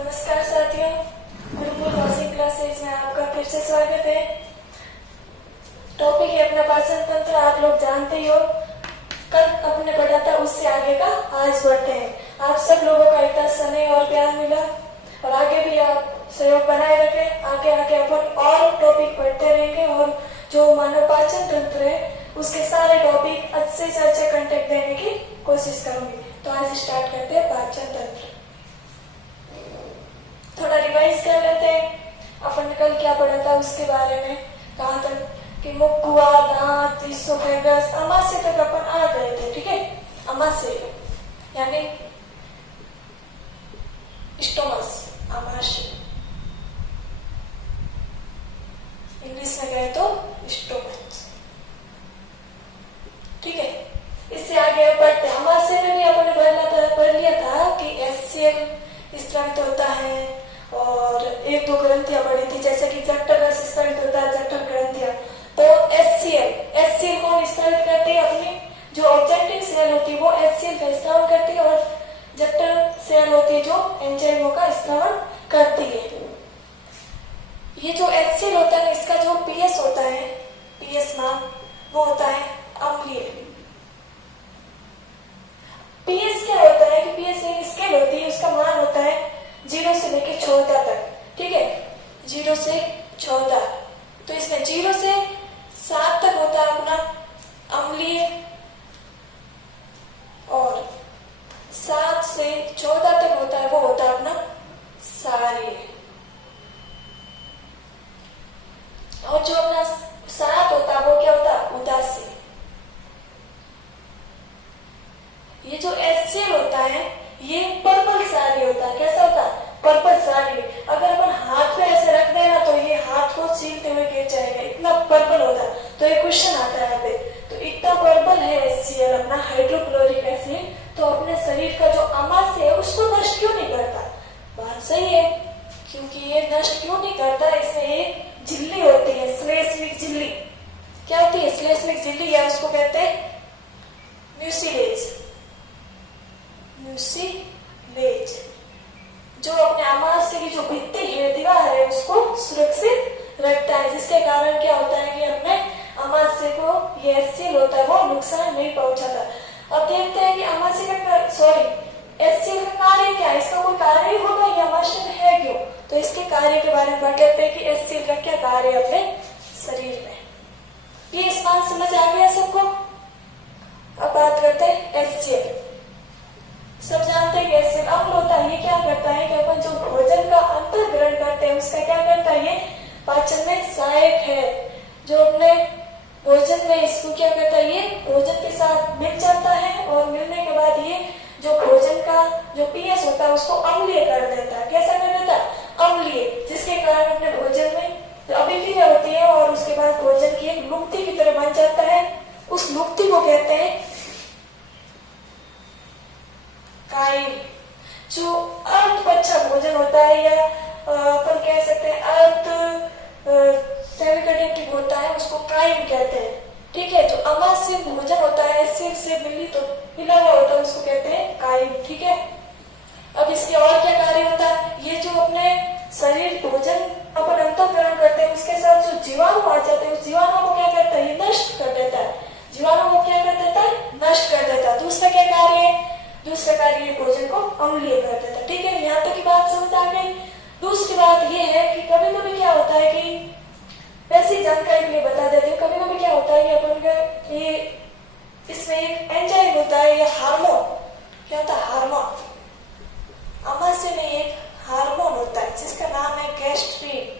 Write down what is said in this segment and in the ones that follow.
नमस्कार साथियों, Gurukul coaching classes में आपका फिर से स्वागत है। टॉपिक है अपना पाचन तंत्र। आप लोग जानते ही हो, कल अपने पढ़ा था उससे आगे का आज बढ़ते हैं। आप सब लोगों का इतना स्नेह और प्यार मिला और आगे भी आप सहयोग बनाए रखें। आगे आगे अपन और टॉपिक पढ़ते रहेंगे और जो मानव पाचन तंत्र है उसके सारे टॉपिक अच्छे से अच्छे कंटेंट देने की कोशिश करूंगी। तो आज स्टार्ट करते हैं पाचन तंत्र। थोड़ा रिवाइज कर लेते हैं। अपन ने कल क्या पढ़ा था उसके बारे में। कहा था कि मुख, कुआ, दांत, इसोफेगस, आमाशय तक अपन आ गए थे। ठीक है, आमाशय यानी स्टोमस, आमाशय, इंग्लिश में गए तो स्टोमस। ठीक है, इससे आगे बढ़ते हैं। आमाशय में भी अपन ने पढ़ लिया था कि HCl स्रावित होता है और एक दो ग्रंथियां पड़ी थी, जैसे कि जठर रस स्रावित होता है, जठर ग्रंथियां। तो HCl कौन स्रावित करती है? अपनी जो ऑब्जेक्टिव सेल होती है वो HCl का स्रावन करती है और जठर सेल होती है जो एंजाइमों का स्रावन करती है। ये जो HCl होता है इसका जो पीएच होता है, पीएच मान, वो होता है अम्लीय। पीएच क्या होता है कि पीएच एक स्केल होती है, उसका मान होता है 0 से लेकर 14 तक। ठीक है, 0 से 14। तो इसमें 0 से 7 तक होता है अपना अम्लीय और 7 से 14 तक होता है वो होता है अपना क्षारीय। और जो अपना 7 होता है वो क्या होता है? उदासीय। ये जो HCl होता है ये पर्पल क्षारीय होता है। कैसा होता है? पर्पल क्षारीय। अगर अपन हाथ पे ऐसे रख देना तो ये हाथ को छीलते हुए गिर जाएगा, इतना पर्पल होता है। तो ये क्वेश्चन आता है यहाँ पे, तो इतना पर्पल है HCl अपना हाइड्रोक्लोरिक एसिड, तो अपने शरीर का जो आमाशय है उसको नष्ट क्यों नहीं करता? बात सही है, क्योंकि ये नष्ट क्यों नहीं करता? इसमें एक झिल्ली होती है, श्लेष्मिक झिल्ली। क्या होती है? श्लेष्मिक झिल्ली, या उसको कहते हैं म्यूसिलेज। म्यूसिलेज जो अपने आमाशय की जो भित्ति है, दीवार है, उसको सुरक्षित रखता है, जिसके कारण क्या होता है कि अपने आमाशय को ये HCl होता है वो नुकसान नहीं पहुंचाता। अब देखते हैं कि आमाशय का HCl का कार्य क्या है। इसका कोई कार्य ही होगा, ये आमाशय में है क्यों? तो इसके कार्य के बारे में बात करते हैं कि HCl का क्या कार्य है अपने शरीर में। ये इस बात समझ आ गया सबको? अब बात करते हैं HCl। सब जानते हैं कि HCl अम्ल होता है। ये क्या करता है कि अपन जो भोजन का अंतर ग्रहण करते हैं उसका क्या करता है? ये पाचन में सहायक है। जो अपने भोजन में इसको क्या करता है? ये भोजन के साथ मिल जाता है और मिलने के बाद ये जो भोजन का जो पीएच होता है उसको अम्लीय कर देता है। कैसा कर देता है? अम्लीय, जिसके कारण अपने भोजन में अभिक्रिया होती है और उसके बाद भोजन की एक लुप्ति की तरह बन जाता है। उस लुप्ति को कहते हैं काइल। जो अर्धपच्चा भोजन होता है या अपन कह सकते हैं अर्ध सेमीकंडक्टिव होता है, उसको काइल कहते हैं। ठीक है, जो आमाशय भोजन होता है HCl से मिला हुआ होता है उसको कहते हैं काइल। ठीक है, अब इसके और क्या कार्य होता है? ये जो अपने शरीर भोजन अपन अंतःकरण करते हैं उसके साथ जो जीवाणु आ जाते हैं उस जीवाणु को क्या करता है? ये नष्ट कर देता है। जीवाणु को क्या कर देता है? नष्ट कर देता है। दूसरा क्या कार्य है? दूसरा कार्य ये भोजन को अम्लीय कर देता है। ठीक है, यहाँ तक की बात समझ आ गई। दूसरी बात ये है कि कभी कभी क्या होता है कि वैसी जानकारी के लिए बता देते हैं, कभी कभी क्या होता है कि अपन का ये इसमें एक एंजाइम होता है या हार्मोन। क्या होता है? हार्मोन। आमाशय में एक हार्मोन होता है जिसका नाम है गैस्ट्रीन।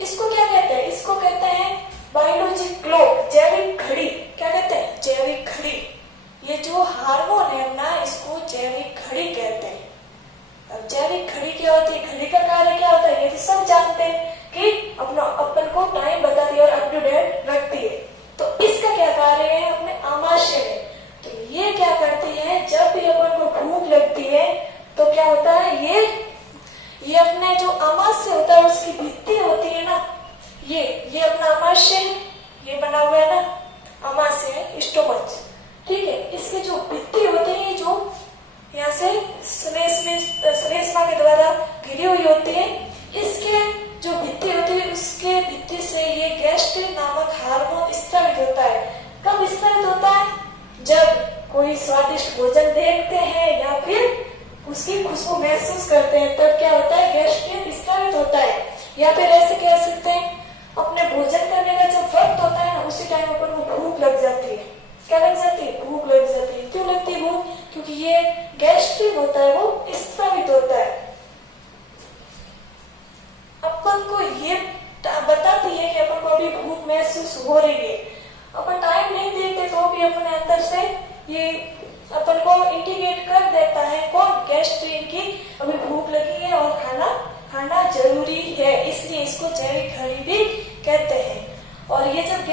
इसको क्या कहते हैं? इसको कहते हैं बायोलॉजिक क्लॉक, जैविक घड़ी। क्या कहते हैं? जैविक घड़ी। ये जो हार्मोन है अपना, इसको जैविक घड़ी कहते हैं। अब जैविक घड़ी क्या होती है? घड़ी का कार्य क्या होता है? ये तो सब जानते हैं कि अपना अपन को टाइम बताती है और अप टू डेट रखती है। तो इसका क्या कार्य है अपने आमाशय में? तो ये क्या करती है, जब भी अपन को भूख लगती है तो क्या होता है? ये अपने जो आमाशय होता है उसकी भित्ति होती है ना, ये अपना आमाशय है, ये बना हुआ है ना आमाशय, स्टोमच। ठीक है, इसके जो भित्ति होते हैं, जो से श्लेष्मा के द्वारा घिरी हुई होती है। इसके जो भित्ति होती है उसके भित्ति से ये गैस्ट्रिन नामक हार्मोन स्रावित होता है। कब स्रावित होता है? जब कोई स्वादिष्ट भोजन देखते हैं या फिर उसकी खुशबू महसूस करते हैं, तब क्या होता है? गैस्ट्रिन स्रावित होता है। या फिर ऐसे कह सकते हैं अपने भोजन करने का जब वक्त होता है ना, उसी टाइम पर वो भूख लग जाती है। क्या लग जाती है? भूख लग जाती है। क्यों लगती है भूख? क्योंकि ये गैस्ट्रिन होता है, वो स्रावित होता है। अपन को ये बताती है कि अपन को अभी भूख महसूस हो रही है। अपन टाइम नहीं देखते तो भी अपने अंदर से ये अपन को इंडिकेट कर देता है कौन? गैस्ट्रिन की अभी भूख लगी है और खाना जरूरी है, इसलिए इसको जैविक घड़ी भी कहते हैं। और ये जब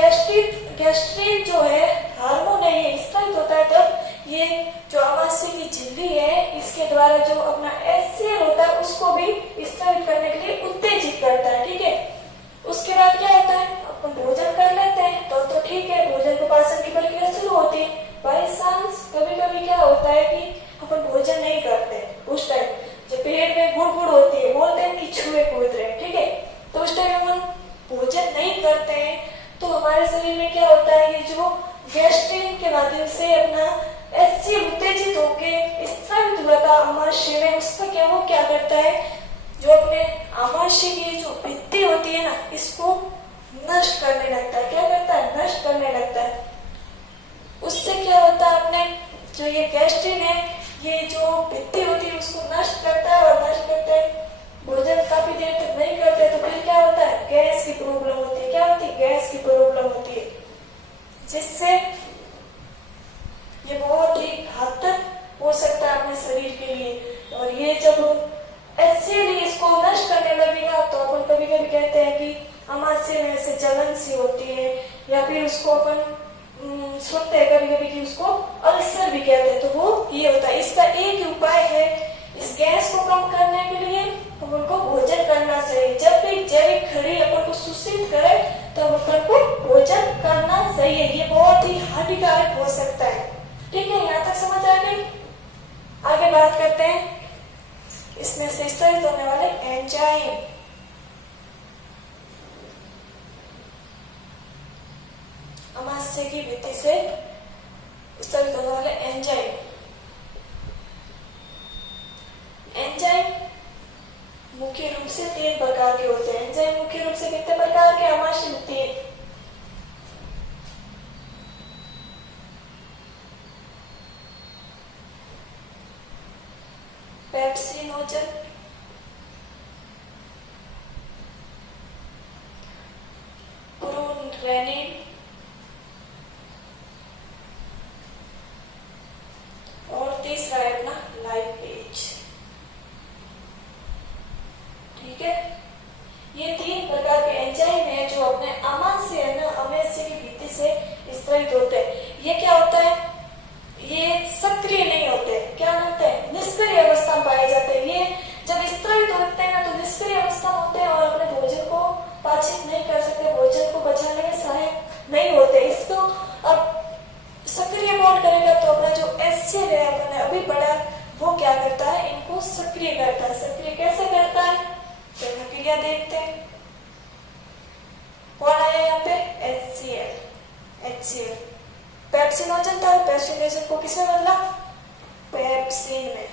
गैस्ट्रिन जो है हार्मोन है ये स्रावित होता है, तब ये जो अमाशय की झिल्ली है इसके द्वारा जो अपना HCl होता है उसको भी स्रावित करने के लिए उत्तेजित करता है। ठीक है, उसके बाद क्या होता है? अपन भोजन कर लेते हैं तो ठीक है, भोजन को पाचन की प्रक्रिया शुरू होती है। बाई चांस कभी कभी क्या होता है कि अपन भोजन नहीं करते, उस टाइम जब पेट में गुड़गुड़ होती है, बोलते हैं कि छुए कूद रहे, ठीक है, तो उस टाइम अपन भोजन नहीं करते हैं तो हमारे शरीर में क्या होता है? ये जो गैस्ट्रिन के माध्यम से अपना HCl उत्तेजित होकर स्रावित हुआ था अमाशय में, उसका क्या करता है? जो अपने अमाशय की जो भित्ति होती है ना, इसको नष्ट करने लगता है। क्या करता है? नष्ट करने लगता है। उससे क्या होता है? अपने जो ये गैस्ट्रिन है ये जो भित्ति होती है उसको नष्ट करता है, और नष्ट करते हैं भोजन काफी देर तक नहीं करते तो फिर क्या होता है? गैस की प्रॉब्लम होती है। क्या होती है? गैस की प्रॉब्लम होती है, जिससे ये बहुत ही घातक हो सकता है अपने शरीर के लिए। और ये जब HCl इसको नष्ट करने लगेगा तो अपन कभी कभी कहते हैं कि अमाशय में से जलन सी होती है, या फिर उसको अपन सुनते हैं कभी कभी कि उसको अल्सर भी कहते हैं। तो वो ये होता है। इसका एक ही उपाय है, इस गैस को कम करने के लिए अपन को भोजन करना चाहिए। जब भी जैविक घड़ी अपन को सूचित करे तब अपन को भोजन करना चाहिए। ये बहुत ही हानिकारक हो सकता है। ठीक है, यहाँ तक समझ आ गई? आगे बात करते हैं इसमें से स्रावित होने वाले एंजाइम। अमाशय की भित्ति से स्रावित होने वाले एंजाइम। एंजाइम मुख्य रूप से 3 प्रकार के होते हैं। एंजाइम मुख्य रूप से कितने प्रकार के? अमाशय में 3। पेप्सिनोजन, प्रोरेनिन और तीसरा है अपना लाइपेज। ठीक है, ये 3 प्रकार के एंजाइम है जो अपने अमाशय है ना, अमाशय की भित्ति से स्रावित होते हैं। ये क्या होता है? ये सक्रिय नहीं होते। क्या होते हैं? निष्क्रिय अवस्था में पाए जाते हैं। ये जब स्रावित होते हैं ना तो निष्क्रिय अवस्था में होते हैं और अपने भोजन को पाचित नहीं कर सकते, भोजन को पचाने में सहायक नहीं होते। इसको अब सक्रिय मोड करेगा तो अपना जो HCl है अपने अभी बढ़ा, वो क्या करता है? इनको सक्रिय करता है। सक्रिय कैसे करता है? तो क्रिया देखते हैं। कौन आया यहाँ पे? HCl। पेप्सिनोजन था, पेप्सिनोजन को किसमें बदला? पेप्सिन में।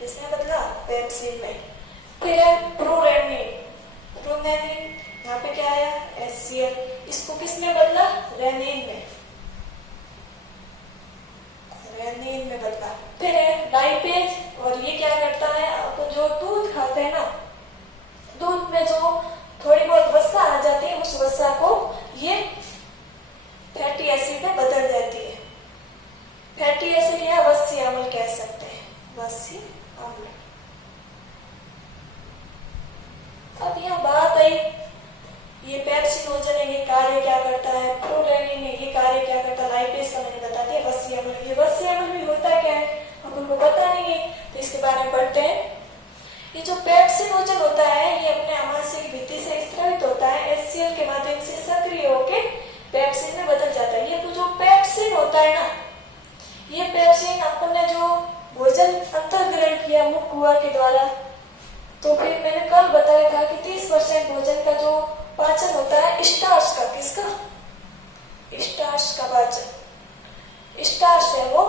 किसने बदला? पेप्सिन में। फिर है प्रोरेनिन। प्रोरेनिन यहाँ पे क्या आया? HCl। इसको किसने बदला? रेनिन में। रेनिन में बदला। फिर है लाइपेज, और ये क्या करता है? अपन जो दूध खाते हैं ना, दूध में जो थोड़ी बहुत वसा आ जाती है, उस वसा को ये फैटी एसिड में बदल जाती है। फैटी एसिड या वसी अम्ल कह सकते हैं, वसी अम्ल। अब यहाँ बात आई, ये पेप्सिनोजन है, ये कार्य क्या करता है? प्रोरेनिन है, ये कार्य क्या करता है? लाइपेज का मैंने बता दिया। वसी अम्ल, ये वसी अम्ल भी होता क्या है अपन को पता नहीं है, तो इसके बारे में पढ़ते हैं। ये जो पेप्सिनोजन होता है ये अपने अमाशय की भित्ति से स्रावित होता है। HCl के माध्यम से सक्रिय होकर पेप्सिन में बदल जाता है। ये तो जो पेप्सिन गया मुख कुआ के द्वारा। तो फिर मैंने कल बताया था कि 30% भोजन का जो पाचन होता है स्टार्च का, किसका? स्टार्च का पाचन, स्टार्च है वो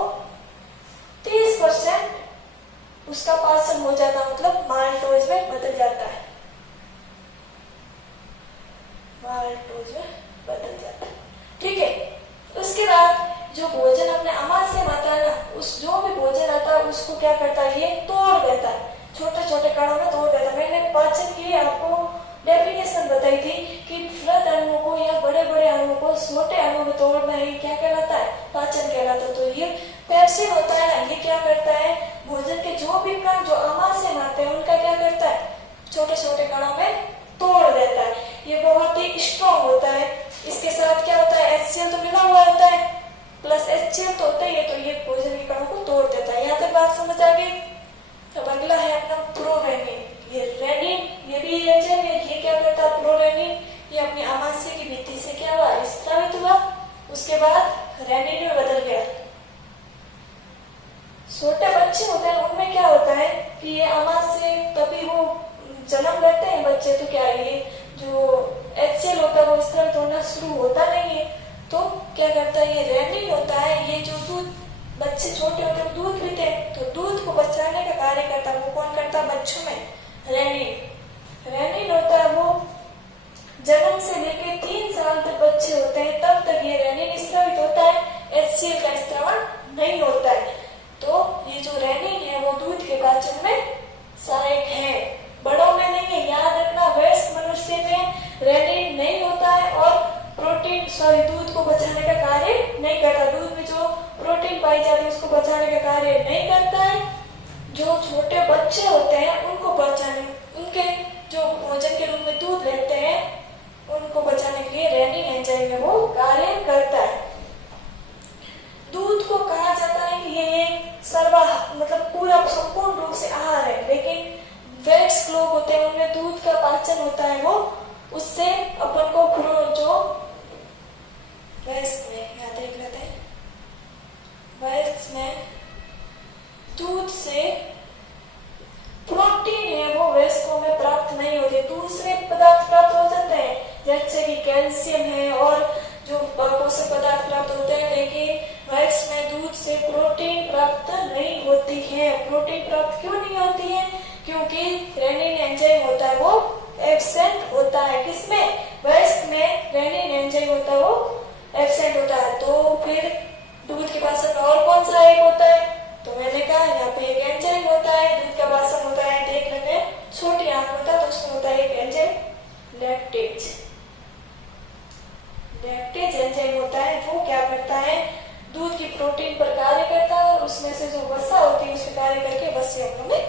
30% उसका पाचन हो जाता, मतलब माल्टोज में बदल जाता है, माल्टोज में बदल जाता है। ठीक है, उसके बाद जो भोजन अपने अमाशय में आता है ना, उस जो भी भोजन आता है उसको क्या करता है, ये तोड़ देता है, छोटे छोटे कणों में तोड़ देता है। मैंने पाचन की आपको डेफिनेशन बताई थी कि वृहद अणुओं को या बड़े बड़े अणुओं को छोटे अणुओं में तोड़ना ही क्या कहलाता है, पाचन कहलाता है। तो ये पेप्सिन होता है ना, ये क्या करता है, भोजन के जो भी कण जो अमाशय में आते हैं उनका क्या करता है, छोटे छोटे कणों में तोड़ देता है। ये बहुत ही स्ट्रॉन्ग होता है। इसके साथ क्या होता है, HCl तो मिला हुआ होता है, प्लस HCl तो होता ही है, तो ये भोजन के कणों को तोड़ देता है। यहाँ तक बात समझ आ गई। अब अगला है अपना प्रोरेनिन। ये रेनिन, ये भी एंजाइम है, ये क्या करता है प्रोरेनिन, ये अपनी अमाशय की भित्ति से क्या हुआ, स्रावित हुआ, उसके बाद रेनिन में बदल गया। छोटे बच्चे होते हैं उनमें क्या होता है कि ये अमाशय तभी वो जन्म लेते हैं बच्चे, तो क्या ये जो HCl होता है वो स्रावित होना शुरू होता नहीं है, तो क्या करता है ये रेनिन होता है, ये जो दूध बच्चे छोटे होते हैं दूध पीते हैं, तो दूध को बचाने का कार्य करता है, वो कौन करता है बच्चों में, रेनिन। रेनिन होता है वो जन्म से लेकर 3 साल तक बच्चे होते हैं तब तक ये रेनिन स्रावित होता है, HCl का स्रावण नहीं होता है। तो ये जो रेनिन है वो दूध के पाचन में सहायक है, बड़ों में नहीं है, याद रखना। वयस्क मनुष्य में रेनिन नहीं होता है और प्रोटीन दूध को बचाने का कार्य नहीं करता, दूध में जो प्रोटीन पाई जाती है उसको बचाने का कार्य नहीं करता है। जो छोटे बच्चे होते हैं उनको बचाने, उनके जो भोजन के रूप में दूध लेते हैं उनको बचाने के लिए रेनिन एंजाइम है वो कार्य करता है। दूध को कहा जाता है कि ये सर्वा मतलब पूरा संपूर्ण रूप से आहार है, लेकिन वयस्क लोग होते हैं उनमें दूध का पाचन होता है वो, उससे अपन को जो वयस्क में याद रख लेते हैं, वयस्क में दूध से प्रोटीन है वो वयस्कों में प्राप्त नहीं होते, दूसरे पदार्थ प्राप्त हो जाते हैं जैसे कि कैल्शियम है और जो पोषक पदार्थ प्राप्त होते हैं, लेकिन वयस्क में दूध से प्रोटीन प्राप्त नहीं होती है। प्रोटीन प्राप्त क्यों नहीं होती है, क्योंकि रेनिन एंजाइम होता है वो एब्सेंट होता है, किसमें, वयस्क में रेनिन एंजाइम होता है वो एब्सेंट होता है। तो फिर दूध के पाचन में और कौन सा एक होता है, तो मैंने कहा यहाँ पे एक एंजाइम होता है, दूध का पाचन होता है, देख लेते हैं छोटी आंख होता है तो उसमें होता है एक एंजाइम लैक्टेज, लैक्टेज एंजाइम होता है, वो क्या करता है दूध की प्रोटीन पर कार्य करता है और उसमें से जो वसा होती है उस पर कार्य करके वसा अंगों में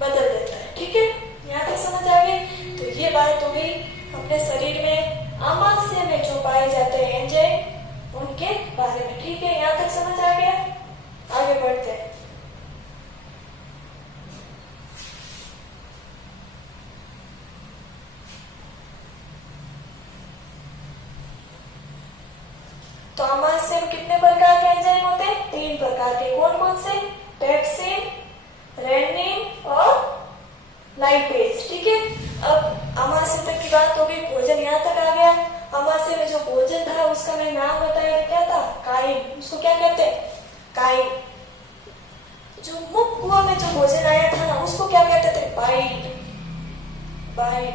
बदल देता है। ठीक है, यहाँ तक समझ आ गई। तो ये बात हो गई अपने शरीर में अमाशय में जो पाए जाते हैं एंजाइम उनके बारे में। ठीक है, यहाँ तक समझ आ गया, आगे बढ़ते हैं। तो अमाशय में कितने प्रकार के एंजाइम होते हैं, 3 प्रकार के, कौन कौन से, पेप्सिन, रेनिन और लाइपेज। ठीक है, अब अमाशय तक की बात हो गई, भोजन यहाँ तक आ गया। अमाशय में जो भोजन था उसका मैंने नाम बताया, क्या था, काइल, उसको क्या कहते हैं, काइल। जो मुख कुआ में जो भोजन आया था ना उसको क्या कहते थे, बाइल, बाइल,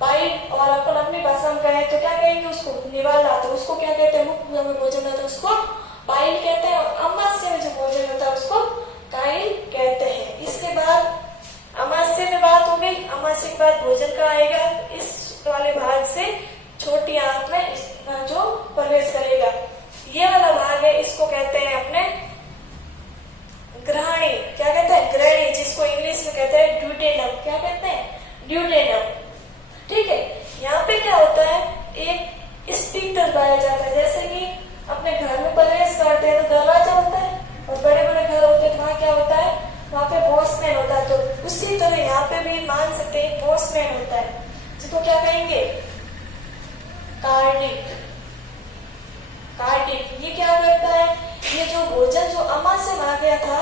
बाइल। और अपन अपनी भाषा में कहें तो क्या कहेंगे उसको, निवाला, तो उसको क्या कहते हैं, मुख कुआ में भोजन होता है उसको बाइल कहते हैं, और अमाशय में जो भोजन होता है उसको काइल कहते हैं। इसके बाद अमाशय में बात हो गई, अमाशय के बाद भोजन का आएगा, इस वाले भाग से छोटी आंत में जो प्रवेश करेगा, ये वाला भाग है, इसको कहते हैं अपने ग्रहणी, क्या कहते हैं, ग्रहणी, जिसको इंग्लिश में कहते हैं ड्यूडेनम, क्या कहते हैं, ड्यूडेनम। ठीक है, यहाँ पे क्या होता है, एक स्पीकर पाया जाता है, जैसे कि अपने घर में प्रवेश करते हैं तो दरवाजा होता है, और बड़े बड़े घर होते हैं तो वहाँ क्या होता है, वहाँ पे वॉचमैन होता है। तो उसी तरह यहाँ पे भी मान सकते हैं वॉचमैन होता है, जिसको क्या कहेंगे, कार्डिक, कार्डिक। ये क्या करता है, ये जो भोजन जो अमाशय में आ गया था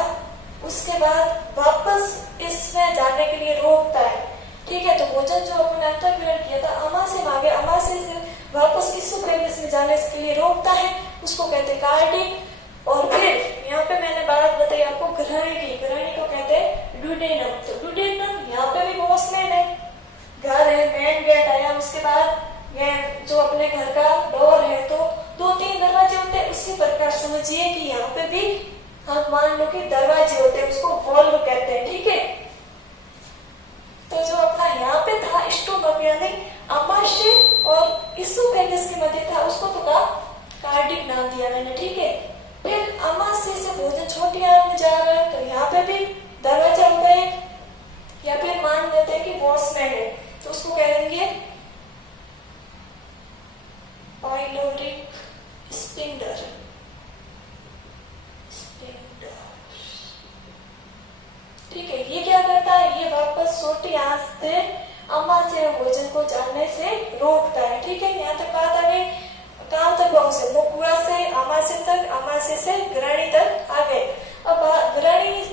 उसके बाद वापस वापस इसमें जाने के लिए रोकता है। ठीक है, तो भोजन जो अपने अंतर ग्रहण किया था अमाशय में आ गया, अमाशय से वापस इसोफेगस में जाने के लिए रोकता है, उसको कहते हैं कार्डिक। और फिर यहाँ पे मैंने बात बताई आपको ग्रहणी की, ग्रहणी को कहते हैं डुडेनम। तो डुडेनम यहाँ पे भी वॉशमैन है, घर है, मेन गेट आया, उसके बाद ये जो अपने घर का डोर है, तो 2-3 दरवाजे होते हैं। उसी प्रकार समझिए कि यहाँ पे भी हम मान लो कि दरवाजे होते हैं, उसको वॉल्व कहते हैं। ठीक है, तो जो अपना यहाँ पे था स्टोमक यानी अमाशय और इसोफेगस के मध्य था, उसको तो का कार्डिक नाम दिया मैंने। ठीक है, फिर अमाशय से भोजन छोटी आंत में जा रहा है, तो यहाँ पे भी दरवाजा होता है, या फिर मान लेते हैं कि वॉशमैन है, तो उसको कह देंगे पाइलोरिक स्पिंडर। ठीक है, ये क्या करता है, ये वापस छोटी आंत से अमाशय भोजन को जाने से रोकता है। ठीक है, यहाँ तक बात आ गई। कहाँ तक पहुंचे, मुकुआ से अमाशय तक, अमाशय से ग्रहणी तक आ गए। अब ग्रहणी,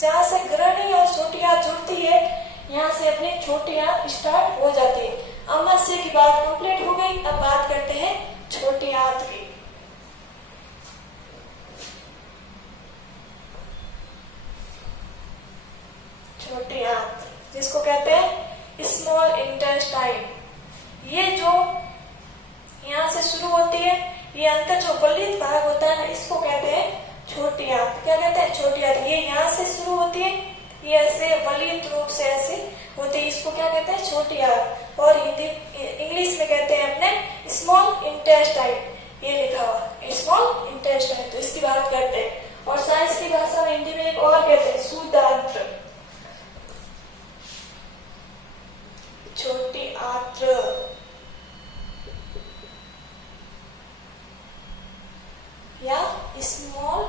जहाँ से ग्रहणी और छोटी आंत जुड़ती है, यहाँ से अपनी छोटी आंत स्टार्ट हो जाती है। अमाशय की बात कंप्लीट हो गई। अब बात करते हैं छोटी आंत की। छोटी आंत जिसको कहते हैं स्मॉल इंटेस्टाइन, ये जो यहाँ से शुरू होती है, ये अंदर जो वलित भाग होता है ना, इसको कहते हैं छोटी आंत। क्या कहते हैं, छोटी आंत। ये यहाँ से शुरू होती है, ये ऐसे वलित रूप से ऐसे होती है, इसको क्या कहते हैं, छोटी आंत। और हिंदी इंग्लिश में कहते हैं अपने स्मॉल इंटेस्टाइन, ये लिखा हुआ स्मॉल इंटेस्टाइन। तो इसकी बात करते हैं। और साइंस की भाषा में हिंदी में एक और कहते हैं सुदांत्र, छोटी आंत्र या स्मॉल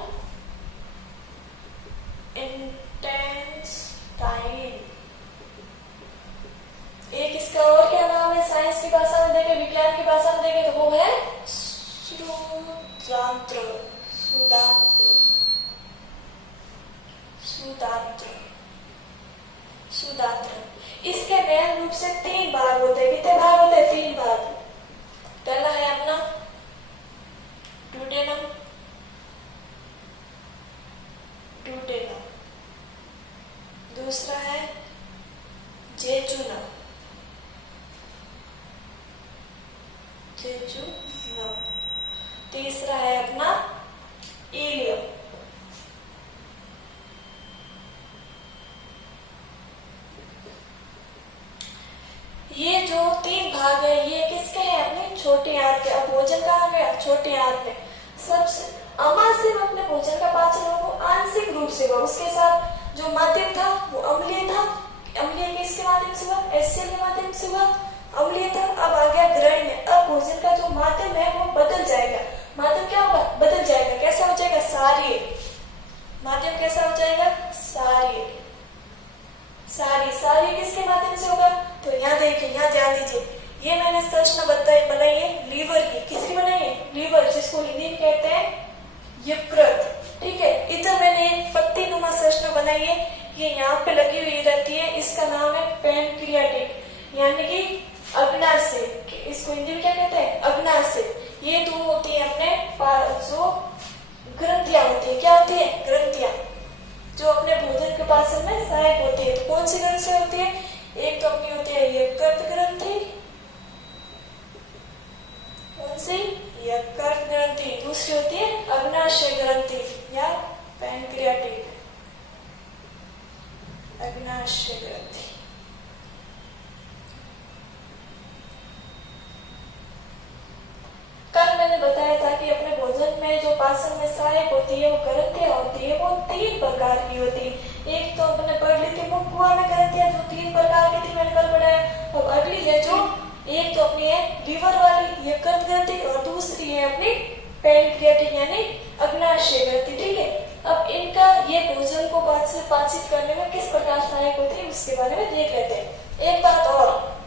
इंटेस्टाइन। एक इसका और क्या नाम है, साइंस की भाषा में देखें, विज्ञान की भाषा में देखें, तो वो है सुदांत्र। सुदांत्र, सुदांत्र, सुदांत्र। इसके मेन रूप से 3 भाग होते हैं। कितने भाग होते हैं, 3 भाग। पहला है अपना डुडेनम, डुडेनम। दूसरा है जेजुनम, जेजुनम। तीसरा है अपना इलियम। ये जो 3 भाग है, ये किसके हैं, अपनी छोटी आंत के। अब भोजन कहाँ गया, छोटी आंत में। सबसे अमाशय में अपने भोजन का पाचन वो आंशिक रूप से हुआ, उसके साथ जो माध्यम था वो अम्लीय था। अम्लीय किसके माध्यम से हुआ, एचसीएल के माध्यम से हुआ, अम्लीय था। अब आ गया ग्रहणी में। अब भोजन का जो माध्यम है वो बदल जाएगा। माध्यम क्या होगा, बदल जाएगा। कैसा हो जाएगा, सारीय। माध्यम कैसा हो जाएगा, सारीय। सारी किसके माध्यम से होगा, तो यहाँ देखिए, यहाँ ध्यान दीजिए, ये मैंने संरचना बनाई है लीवर की। किसकी बनाई है, लीवर, जिसको हिंदी में कहते हैं यकृत। ठीक है, इधर मैंने एक पत्ती नुमा संरचना बनाई है, ये यहाँ पे लगी हुई रहती है, इसका नाम है पैनक्रियाटिक यानी कि अग्नाशय। इसको हिंदी में क्या कहते हैं, अग्नाशय। ये 2 होती है अपने जो ग्रंथियां होती है। क्या होती है, ग्रंथियां, जो अपने भोजन के पाचन में सहायक होती है। तो कौन सी ग्रंथि होती है, एक तो अपनी होती है यकृत ग्रंथि, कौन सी, यकृत ग्रंथि। दूसरी होती है अग्नाशय ग्रंथि या पैनक्रियाटिक, अग्नाशय ग्रंथि। कल मैंने बताया था कि अपने भोजन में जो पाचन में सहायक होती है वो ग्रंथियां होती है, वो 3 प्रकार की होती है। एक तो अपने पढ़ ली थी मुकुआ में ग्रंथियां, जो 3 प्रकार की थी, मैंने कल पढ़ाया। अब अगली है जो, एक तो अपनी है लीवर वाली यकृत ग्रंथि, और दूसरी है अपनी पैनक्रियाटिक यानी अग्नाशय ग्रंथि। ठीक है, अब इनका ये भोजन को पाचित करने में किस प्रकार सहायक होती है उसके बारे में देख लेते हैं। एक बात और,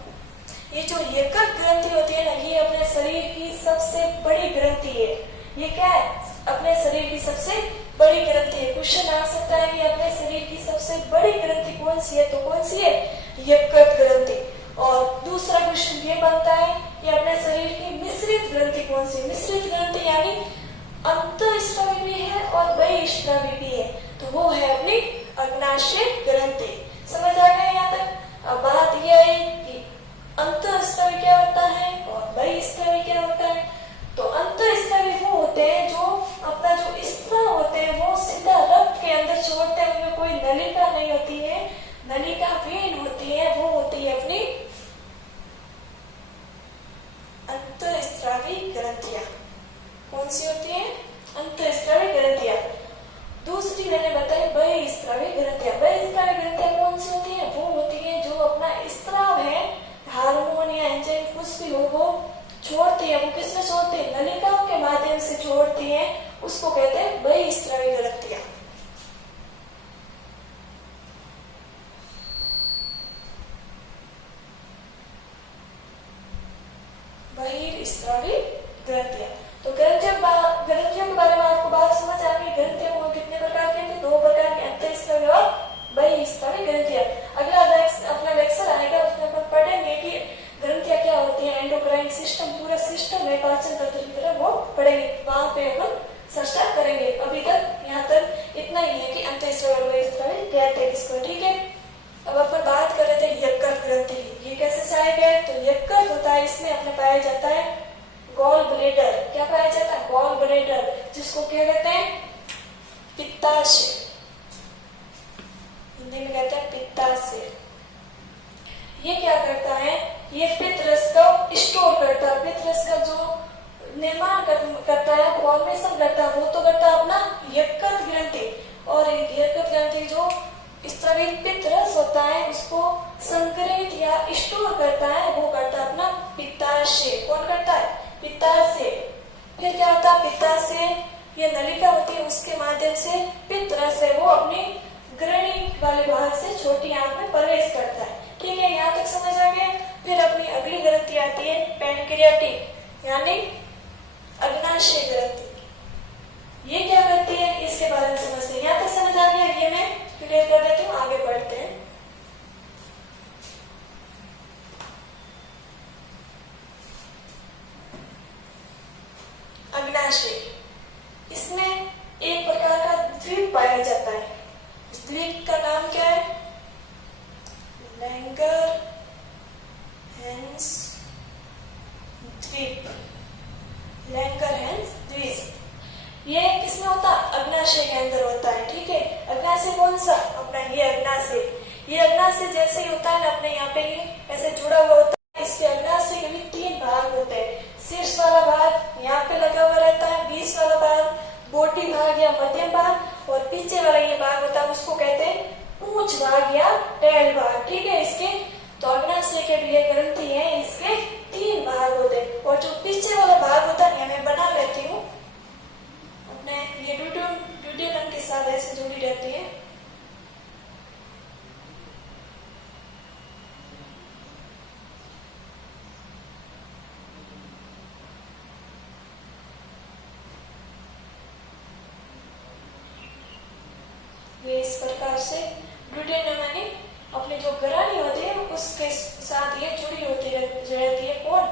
ये जो यकृत ग्रंथि होती है ना, ये अपने शरीर की सबसे बड़ी ग्रंथि है। ये क्या है, अपने शरीर की सबसे बड़ी ग्रंथि है। क्वेश्चन आ सकता है कि अपने शरीर की सबसे बड़ी ग्रंथि कौन सी है, तो कौन सी है, यकृत ग्रंथि। और दूसरा क्वेश्चन ये बनता है कि अपने शरीर की मिश्रित ग्रंथि कौन सी है। मिश्रित ग्रंथि यानी अंतःस्रावी भी है और बहिःस्रावी भी है, तो वो है अपनी अग्नाशय ग्रंथि। समझ आ गया यहाँ तक। अब बात यह है कि अंतःस्रावी क्या होता है और बहिःस्रावी क्या होता है। तो अंतःस्रावी वो होते हैं जो अपना जो स्त्राव होते हैं वो सीधा रक्त के अंदर छोड़ते हैं, उनमें कोई नलिका नहीं होती है, नलिका विहीन होती है, वो होती है अपनी अंतःस्रावी ग्रंथियां। कौन सी होती है, अंतःस्रावी ग्रंथियां। दूसरी मैंने बताई बहिःस्रावी ग्रंथियां। बहिःस्रावी ग्रंथियां कौन सी होती है, वो होती है जो अपना स्त्राव है, हार्मोन या एंजाइम कुछ भी हो, वो छोड़ती है। वो किससे छोड़ती है, नलिकाओं के माध्यम से छोड़ती है, उसको कहते हैं बहिःस्रावी ग्रंथियां। बहिःस्रावी ग्रंथियां। तो ग्रंथियों के बारे में आपको बात समझ आ गई। ग्रंथियों को कितने प्रकार के थे, 2 प्रकार के, अंतःस्रावी और बहिःस्रावी ग्रंथियां। अगला अपना लेक्चर आएगा, उसमें अपन पढ़ेंगे कि ग्रंथियां क्या होती है, एंडोक्राइन सिस्टम, पूरा सिस्टम है पाचन तंत्र की तरह, वो पढ़ेंगे, वहां पे अपन चर्चा करेंगे। अभी तक यहाँ तक इतना ही है कि अंतःस्रावी और बहिःस्रावी कहते हैं इसको, ठीक है। अब अपन बात कर रहे थे यकृत ग्रंथि की। ये कैसे से आएगा, तो यकृत होता है, इसमें अपने पाया जाता है गॉल ब्लेडर। क्या पाया जाता है, गॉल ब्लेडर, जिसको क्या कहते हैं, पित्ताशय, हिंदी में कहते हैं पित्ताशय। ये क्या करता है, ये पित्त रस को स्टोर करता है। पित्त रस का जो निर्माण करता है, फॉर्मेशन करता है, वो तो करता है अपना यकृत ग्रंथि। और यकृत ग्रंथि जो स्रावित पित्त रस होता है उसको संग्रहित या स्टोर करता है, वो करता है अपना पित्ताशय। कौन करता है, पित्ताशय। फिर क्या होता है, पित्ताशय ये नलिका होती है, उसके माध्यम से पित्त रस है वो अपनी ग्रहणी वाले भाग से छोटी आंत में प्रवेश करता है। ठीक है, यहाँ तक समझ आ गया। फिर अपनी अगली ग्रंथि आती है पैनक्रियाटिक यानी अग्नाशय ग्रंथि। ये क्या करती है, इसके बारे में समझते हैं। यहाँ तक समझ आ गया, ये मैं क्लियर कर देती हूँ, आगे बढ़ते हैं। अग्नाशय, इसमें एक प्रकार का द्वीप पाया जाता है। इस द्वीप का नाम क्या है, लैंगर हैंस द्वीप। लैंगर हैंस द्वीप ये किसमें होता है, अग्नाशय के अंदर होता है। ठीक है, अग्नाशय कौन सा, अपना ये अग्नाशय। ये अग्नाशय जैसे ही होता है ना, अपने यहाँ पे ये ऐसे जुड़ा हुआ होता है। इसके अग्नाशय के भी 3 भाग होते हैं। शीर्ष वाला भाग यहाँ पे लगा हुआ रहता है, बीच वाला भाग बोटी भाग या मध्यम भाग, और पीछे वाला ये भाग होता है, उसको कहते हैं पूंछ भाग या टैल भाग। ठीक है, इसके तो अग्नाशय के लिए ग्रंथि है, इसके 3 भाग होते हैं। और जो पीछे वाला भाग होता है, मैं बना लेती हूँ अपने, ये ड्यूटेनम के साथ ऐसे जुड़ी रहती है। ये इस प्रकार से ड्यूटेनम यानी अपनी जो ग्रहणी होती है उसके साथ ये जुड़ी होती रहती है। कौन,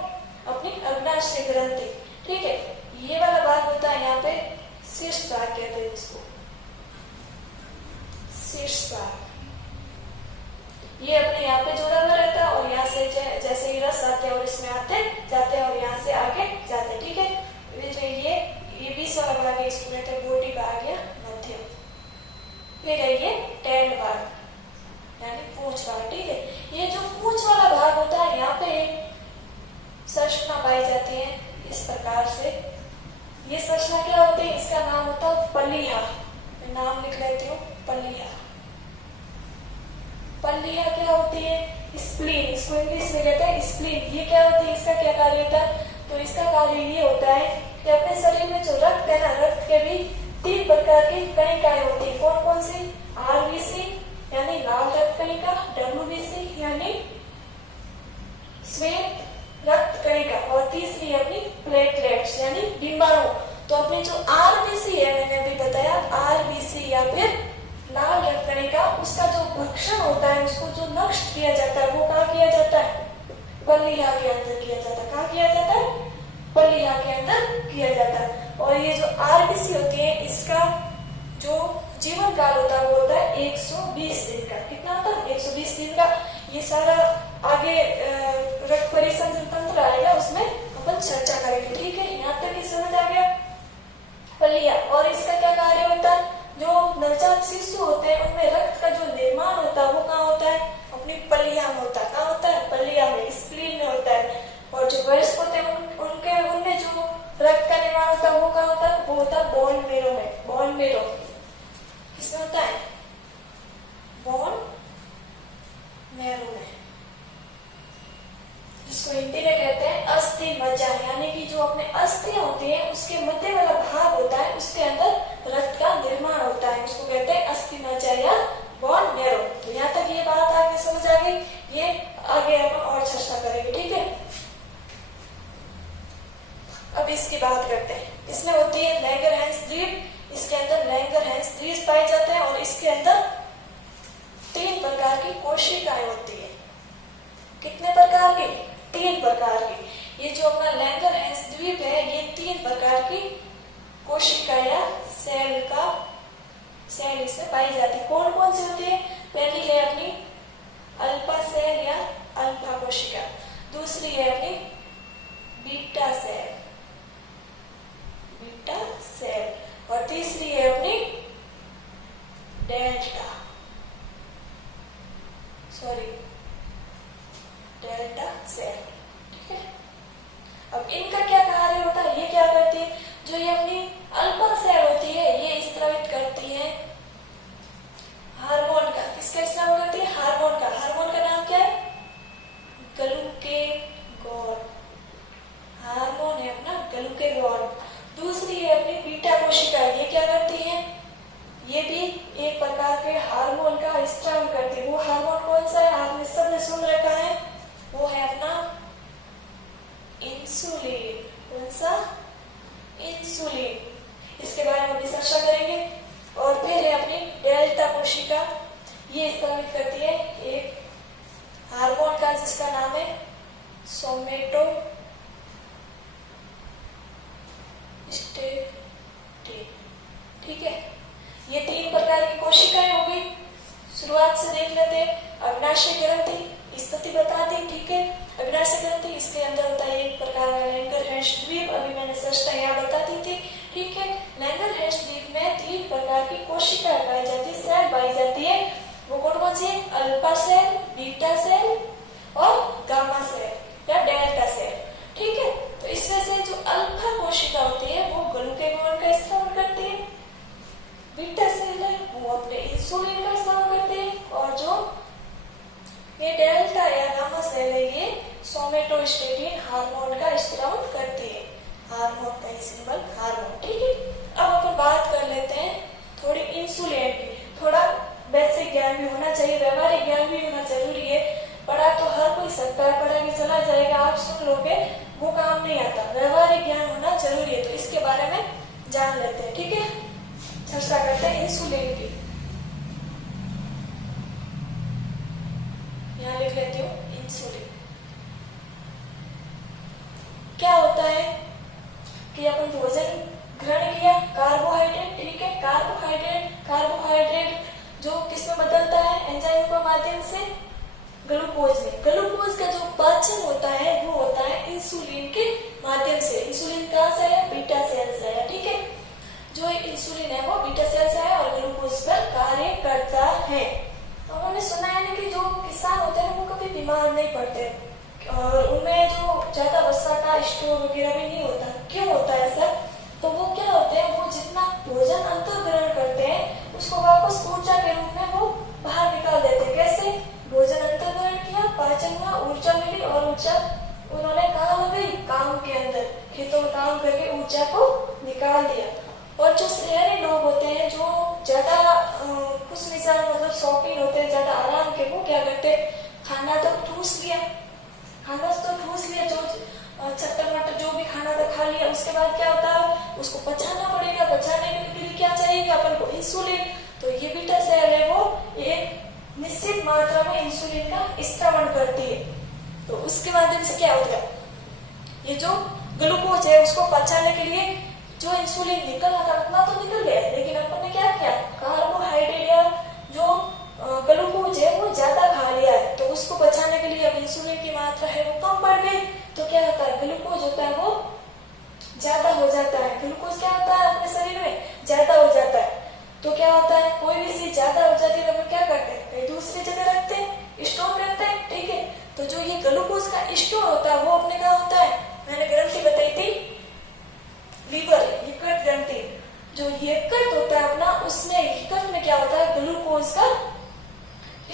अपनी अग्नाशय ग्रंथि। ठीक है, ये वाला भाग होता है यहाँ पे शीर्ष भाग कहते हैं इसको, शीर्ष भाग। ये अपने यहाँ पे जुड़ा हुआ रहता है और यहाँ से जैसे ही रस आते हैं और इसमें आते जाते हैं और यहाँ से आगे जाते हैं। ठीक है, ये 20 वाला भाग है, इसको कहते हैं बोटी भाग या मध्यम। फिर है ये टैल भाग यानी पूंछ भाग। ठीक है, ये जो पूंछ वाला भाग होता है, यहाँ पे संरचना पाई जाती है इस प्रकार से। ये संरचना क्या होती है, इसका नाम होता है पलिया। मैं नाम लिख लेती हूँ, पलिया। पलिया क्या होती है, स्प्लीन, इसको इंग्लिश में कहते हैं स्प्लीन। ये क्या होती है, इसका क्या कार्य होता है, तो इसका कार्य ये होता है कि अपने शरीर में जो रक्त है ना, रक्त के भी 3 प्रकार की कणिकाएं होती है। कौन कौन सी, आरबीसी यानी लाल रक्त कणिका, डब्ल्यूबीसी यानी श्वेत रक्त कणिका, और तीसरी अपनी प्लेटलेट्स यानी डिंबाणु। तो अपनी जो आरबीसी है, मैंने अभी बताया आरबीसी या फिर लाल रक्त कणिका, उसका जो भक्षण होता है, उसको जो नष्ट किया जाता है, वो कहाँ किया जाता है? पल्लिया के अंदर किया जाता है। कहाँ किया जाता है? पल्लिया के अंदर किया जाता है। और ये जो आरबीसी होती है, इसका जो जीवन काल होता है वो होता है 120 दिन का। कितना होता है? 120 दिन का। ये सारा आगे रक्त परिसंचरण तंत्र आएगा, उसमें अपन चर्चा करेंगे। ठीक है, यहाँ तक ही समझ आ गया? पल्लिया। और इसका क्या कार्य होता है? जो नवजात शिशु होते हैं उनमें रक्त का जो निर्माण होता है वो कहाँ होता है? अपनी पल्लिया में होता है। कहाँ होता है? पल्लिया में, स्प्लीन में होता है। और जो वयस्क होते हैं उनमें जो रक्त का निर्माण होता है वो कहाँ होता है? वो होता है बोन मेरो में। बोन मेरो किसमें होता है? बोन मेरो में, जिसको हिंदी में कहते हैं अस्थि मज्जा, यानी कि जो अपने अस्थियां होती हैं उसके मध्य वाला भाग होता है, उसके अंदर रक्त का निर्माण होता है, उसको कहते हैं अस्थि मज्जा या बोन मेरो। तो यहाँ तक ये बात आगे समझ आ गई। ये आगे अपन और चर्चा करेंगे। ठीक है, अब इसकी बात करते हैं। इसमें होती है लैंगरहैंस द्वीप। इसके अंदर लैंगरहैंस द्वीप पाए जाते हैं और इसके अंदर 3 प्रकार की कोशिकाएं होती है। कितने प्रकार की? 3 प्रकार की। ये जो अपना लैंगरहैंस द्वीप है, ये 3 प्रकार की कोशिका या सेल इसमें पाई जाती है। कौन कौन सी होती है? पहली है अपनी अल्फा सेल या अल्फा कोशिका, दूसरी है अपनी बीटा सेल और तीसरी है अपनी डेल्टा सेल। ठीक है, अब इनका क्या कार्य होता है? ये क्या करती है? जो ये अपनी अल्फा सेल होती है, ये स्त्रावित करती है हार्मोन का। किसका स्त्राव करती है? हार्मोन का। हार्मोन का नाम क्या है? ग्लूकेगॉन। हार्मोन है अपना ग्लूकेगॉन। दूसरी है अपनी बीटा कोशिका। ये क्या करती है? ये भी एक प्रकार के हार्मोन का स्त्राव करती है। वो हार्मोन कौन सा है? आपने सबने सुन रखा है, वो है अपना इंसुलिन। कौन सा? इंसुलिन। इसके बारे में अभी चर्चा करेंगे। और फिर है अपनी डेल्टा कोशिका। ये स्त्रावित करती है एक हार्मोन का जिसका नाम है सोमेटोस्टेटिन। ठीक है, ये 3 प्रकार की कोशिकाएं हो गई। शुरुआत से देख लेते हैं। अग्नाशय ग्रंथि स्थिति बता दी। ठीक है, अग्नाशय ग्रंथि, इसके अंदर होता है एक प्रकार का लैंगरहैंस द्वीप। अभी मैंने सृष्टा यहाँ बता दी थी। ठीक है, लैंगरहैंस द्वीप में 3 प्रकार की कोशिकाएं पाई जाती है, सेल पाई जाती है। वो कौन कौन सी? अल्फा सेल, बीटा सेल और गामा सेल या डेल्टा सेल। ठीक है, तो इसमें से जो अल्फा कोशिका होती है वो ग्लूकेगॉन का स्त्राव करती है, बीटा सेल है वो अपने इंसुलिन का स्त्राव करते हैं, और जो ये डेल्टा या गामा सेल है ये सोमेटोस्टेटिन हार्मोन का स्त्राव करती है। हार्मोन का सिंबल हार्मोन। ठीक है, अब अपन बात कर लेते हैं थोड़ी इंसुलिन की। थोड़ा बेसिक ज्ञान भी होना चाहिए, व्यवहारिक ज्ञान भी होना जरूरी है। पढ़ा तो हर कोई सकता है, पढ़ा के चला जाएगा, आप सुन लोगे, वो काम नहीं आता। व्यवहारिक ज्ञान होना जरूरी है, तो इसके बारे में जान लेते हैं। ठीक है, चर्चा करते हैं इंसुलिन की। यहाँ लिख लेती हूँ इंसुलिन। क्या होता है कि अपन भोजन ग्रहण किया, कार्बोहाइड्रेट। ठीक है, कार्बोहाइड्रेट जो किसमें बदलता है? एंजाइम के माध्यम से ग्लूकोज में। ग्लूकोज का जो पाचन होता है वो होता है इंसुलिन के माध्यम से। इंसुलिन कहाँ से है? बीटा सेल से है। ठीक है, जो इंसुलिन है वो बीटा सेल से है और ग्लूकोज पर कार्य करता है। तो उन्होंने सुना है ना कि जो किसान होते हैं वो कभी बीमार नहीं पड़ते और उनमें जो ज्यादा वसा का स्टोर वगैरह भी नहीं होता। क्यों होता है ऐसा? तो वो क्या होते हैं, वो जितना भोजन अंतर्ग्रहण करते हैं उसको वापस ऊर्जा के रूप में वो बाहर निकाल देते हैं। कैसे? भोजन अंतर्ग्रहण किया, पाचन हुआ, ऊर्जा मिली और ऊर्जा उन्होंने कहाँ लगाई? काम के अंदर, खेतों में काम करके ऊर्जा को निकाल दिया। और जो शहरी लोग होते हैं जो ज्यादा खुश मिजाज मतलब शौकीन होते हैं ज्यादा आराम के, वो क्या करते हैं? खाना तो ठूस लिया, जो चट्टर मटर जो भी खाना था खा लिया, उसके बाद क्या होता है उसको पचाना पड़ेगा। पचाने के लिए क्या चाहिए अपन को, इंसुलिन। तो ये बीटा सेल है वो एक निश्चित मात्रा में इंसुलिन का स्त्रावण करती है। तो उसके माध्यम से क्या होगा, ये जो ग्लूकोज है उसको पचाने के लिए जो इंसुलिन निकलना था उतना तो निकल गया, लेकिन अपन ने क्या किया, कार्बोहाइड्रेट या जो ग्लूकोज है वो ज्यादा खा लिया है। तो उसको बचाने के लिए अब इंसुलिन की मात्रा है वो कम बढ़ गई। तो क्या होता है, ग्लूकोज होता है वो ज्यादा हो जाता है। ग्लूकोज क्या होता है अपने शरीर में ज्यादा हो जाता है। तो क्या होता है, कोई भी चीज ज्यादा हो जाती है तो क्या करते हैं, कहीं दूसरी जगह रखते हैं, स्टोर करते हैं। ठीक है, तो जो ये ग्लूकोज का स्टोर होता है वो अपने क्या होता है, मैंने ग्रंथि बताई थी, लीवर, यकृत ग्रंथि। जो यकृत होता है अपना, उसमें यकृत में क्या होता है, ग्लूकोज का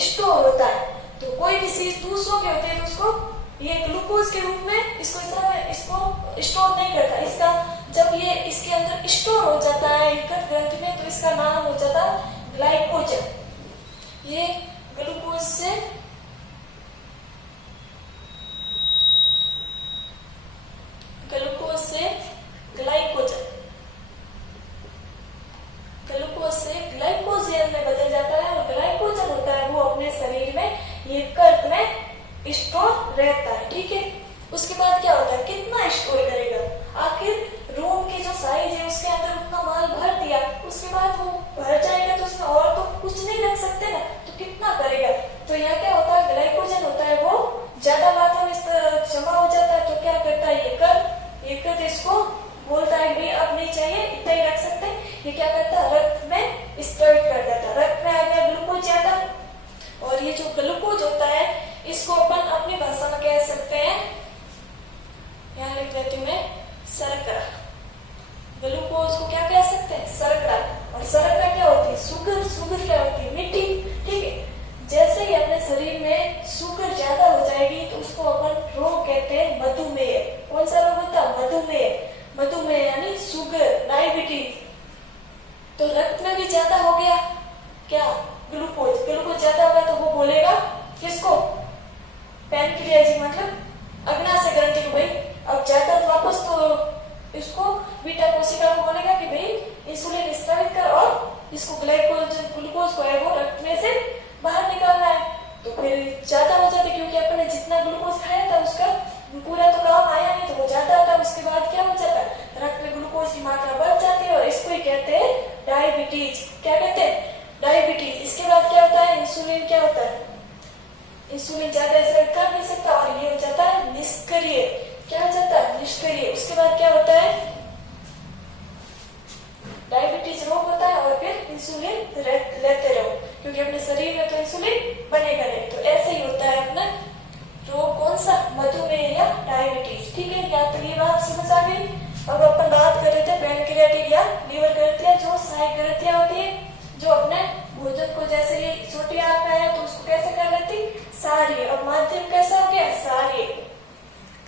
स्टोर होता है। तो कोई भी चीज दूसरों के होते हैं तो उसको ये ग्लूकोज के रूप में इसको इस तरह इसको स्टोर नहीं करता। इसका जब ये इसके अंदर स्टोर हो जाता है यकृत ग्रंथि में, तो इसका नाम हो जाता है ग्लाइकोजन। ये ग्लूकोज से ग्लाइकोजन, ग्लूकोज से ग्लाइकोजन में बदल जाता है। और ग्लाइकोजन होता है वो अपने शरीर में यकृत में स्टोर रहता है। ठीक है, उसके बाद क्या होता है, कितना स्टोर करेगा, आखिर रूम की जो साइज है उसके अंदर उतना माल भर दिया, उसके बाद वो भर जाएगा तो उसमें और तो कुछ नहीं रख सकते ना, तो कितना करेगा। तो यहाँ क्या होता है, ग्लाइकोजन होता है वो ज्यादा मात्रा में जमा हो जाता है। तो क्या करता है यकृत इसको बोलता है भाई अब नहीं चाहिए, इतना ही रख सकते। ये क्या करता है, रक्त में स्टोर कर देता है। रक्त में आ गया ग्लूकोज ज्यादा, और ये जो ग्लूकोज होता है इसको अपन अपनी भाषा में कह सकते हैं, यहाँ लिख देती हूँ मैं, शर्करा। ग्लूकोज को क्या कह सकते हैं, शर्करा। और शर्करा क्या होती है, शुगर क्या होती है, मीठी। ठीक है, जैसे ही अपने शरीर में शुगर ज्यादा हो जाएगी तो उसको अपन रोग कहते हैं मधुमेह। कौन सा रोग होता है, मधुमेह। मधुमेह यानी शुगर, डायबिटीज। तो रक्त में भी ज्यादा हो गया क्या, ग्लूकोज ज्यादा होगा तो वो बोलेगा किसको, पैनक्रियाज, मतलब अग्नाशय ग्रंथि को, भाई अब ज्यादा वापस तो इसको बीटा कोशिका को बोलेगा कि भाई इंसुलिन स्रावित कर और इसको ग्लूकोज को है वो रक्त में से बाहर निकालना है। तो फिर ज्यादा हो जाता है, क्योंकि अपन ने जितना ग्लूकोज खाया था उसका पूरा तो काम आया नहीं, तो वो ज्यादा होता है। उसके बाद क्या हो जाता है, रक्त में ग्लूकोज की मात्रा बढ़ जाती है, और इसको ही कहते हैं डायबिटीज। क्या कहते हैं, डायबिटीज। इसके बाद क्या होता है, इंसुलिन क्या होता है, इंसुलिन ज्यादा स्रावित कर नहीं सकता और ये हो जाता है निष्क्रिय। क्या हो जाता है, निष्क्रिय। उसके बाद क्या होता है, डायबिटीज रोग होता है, और फिर इंसुलिन लेते रहो, क्योंकि अपने शरीर में तो इंसुलिन बनेगा नहीं। तो ऐसे ही होता है अपना रोग, कौन सा, मधुमेह या डायबिटीज। ठीक है, या तो ये बात समझ आ गई। अब अपन बात कर रहे थे पैनक्रियाटिक या लीवर ग्रंथियां, जो सहायक ग्रंथियां होती है, जो अपने भोजन को, जैसे ये छोटी आंत में है तो उसको कैसे कर लेती, सारी। अब माध्यम कैसा हो गया, सारी।